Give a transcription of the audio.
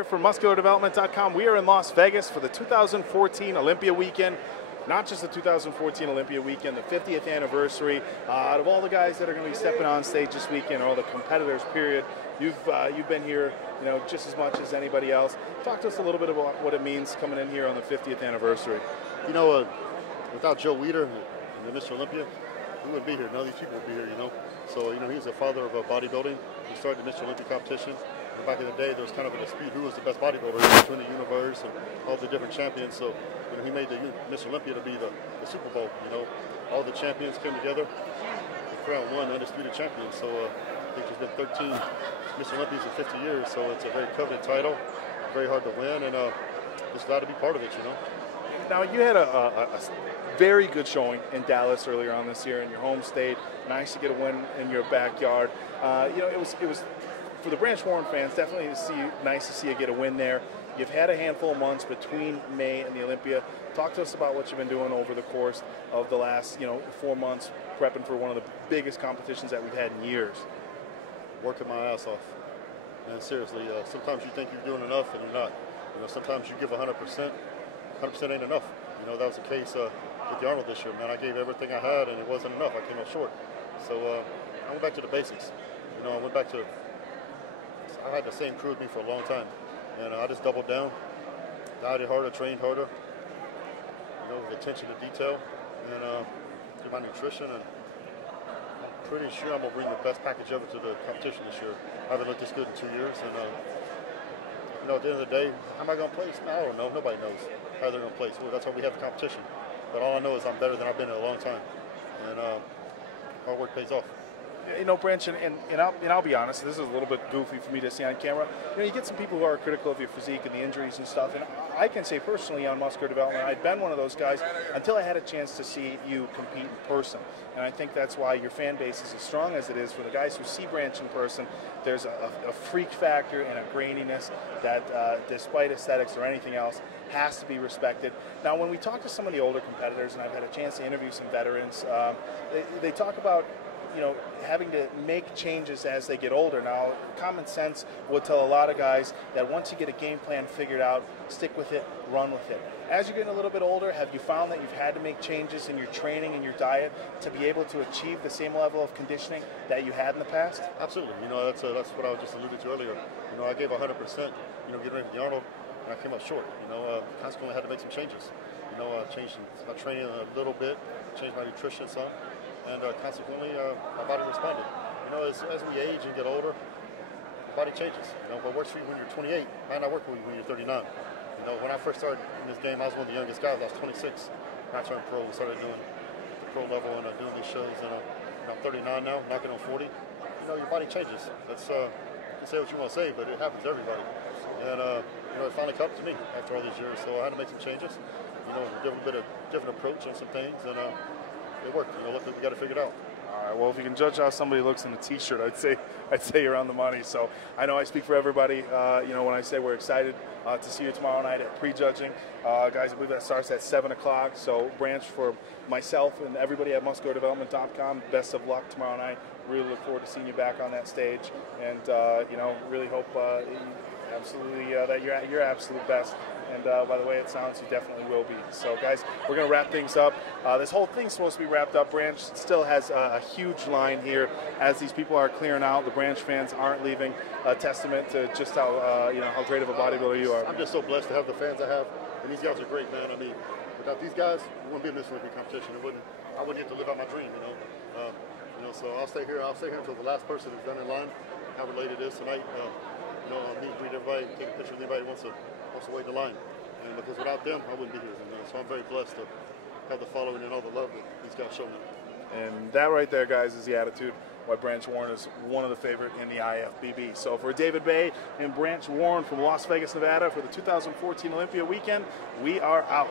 here for MuscularDevelopment.com. We are in Las Vegas for the 2014 Olympia weekend. Not just the 2014 Olympia weekend, the 50th anniversary. Out of all the guys that are going to be stepping on stage this weekend, all the competitors, period, you've been here, just as much as anybody else. Talk to us a little bit about what it means coming in here on the 50th anniversary. Without Joe Weider and Mr. Olympia, we wouldn't be here. None of these people would be here, So, he's the father of bodybuilding. He started the Mr. Olympia competition. And back in the day, there was kind of a dispute who was the best bodybuilder between the universe and all the different champions. So, he made the Mr. Olympia to be the Super Bowl. All the champions came together to crown one undisputed champion. So, I think there's been 13 Mr. Olympias in 50 years. So, it's a very coveted title, very hard to win, and just glad to be part of it, Now, you had a very good showing in Dallas earlier on this year in your home state. Nice to get a win in your backyard. It was for the Branch Warren fans, definitely nice to see you get a win there. You've had a handful of months between May and the Olympia. Talk to us about what you've been doing over the course of the last 4 months, prepping for one of the biggest competitions that we've had in years. Working my ass off. And seriously, sometimes you think you're doing enough and you're not. Sometimes you give 100%. 100% ain't enough. That was the case with the Arnold this year, man. I gave everything I had, and it wasn't enough. I came up short. So I went back to the basics. I went back to, I had the same crew with me for a long time. And I just doubled down, dieted harder, trained harder, with attention to detail, and to my nutrition. And I'm pretty sure I'm going to bring the best package ever to the competition this year. I haven't looked this good in 2 years. And, at the end of the day, how am I going to place? I don't know. Nobody knows how they're going to place. Well, that's why we have the competition. But all I know is I'm better than I've been in a long time. And hard work pays off. Branch, and I'll be honest, this is a little bit goofy for me to see on camera. You get some people who are critical of your physique and the injuries and stuff, and I can say personally on Muscular Development, I've been one of those guys until I had a chance to see you compete in person. And I think that's why your fan base is as strong as it is. For the guys who see Branch in person, there's a freak factor and a graininess that, despite aesthetics or anything else, has to be respected. Now, when we talk to some of the older competitors, and I've had a chance to interview some veterans, they talk about having to make changes as they get older. Now, common sense would tell a lot of guys that once you get a game plan figured out, stick with it, run with it. As you're getting a little bit older, have you found that you've had to make changes in your training and your diet to be able to achieve the same level of conditioning that you had in the past? Absolutely. That's what I was just alluded to earlier. I gave 100%, getting ready for the Arnold, and I came up short. Consequently, I had to make some changes. Changed my training a little bit, changed my nutrition some. And consequently, my body responded. As we age and get older, the body changes. What works for you when you're 28 might not work for you when you're 39. When I first started in this game, I was one of the youngest guys. I was 26. When I turned pro, we started doing the pro level and doing these shows. And I'm 39 now, knocking on 40. Your body changes. That's you can say what you want to say, but it happens to everybody. And it finally caught up to me after all these years. So I had to make some changes. Give a bit of different approach on some things, and it worked. Luckily we got it figured out. All right. Well, if you can judge how somebody looks in a T-shirt, I'd say you're on the money. So I know I speak for everybody. When I say we're excited to see you tomorrow night at prejudging, guys, I believe that starts at 7 o'clock. So Branch, for myself and everybody at MuscularDevelopment.com, best of luck tomorrow night. Really look forward to seeing you back on that stage, and really hope absolutely that you're at your absolute best. And by the way it sounds, you definitely will be. So, guys, we're going to wrap things up. This whole thing's supposed to be wrapped up. Branch still has a huge line here. As these people are clearing out, the Branch fans aren't leaving. A testament to just how how great of a bodybuilder you are. I'm just so blessed to have the fans I have, and these guys are great, man. Without these guys, we wouldn't be in this Olympic competition. I wouldn't get to live out my dream, So I'll stay here. I'll stay here until the last person is done in line. How related it is tonight. I'll meet, greet everybody, take a picture with anybody who wants to wait in the line. And because without them, I wouldn't be here. So I'm very blessed to have the following and all the love that these guys show me. And that right there, guys, is the attitude why Branch Warren is one of the favorite in the IFBB. So for David Bay and Branch Warren from Las Vegas, Nevada for the 2014 Olympia weekend, we are out.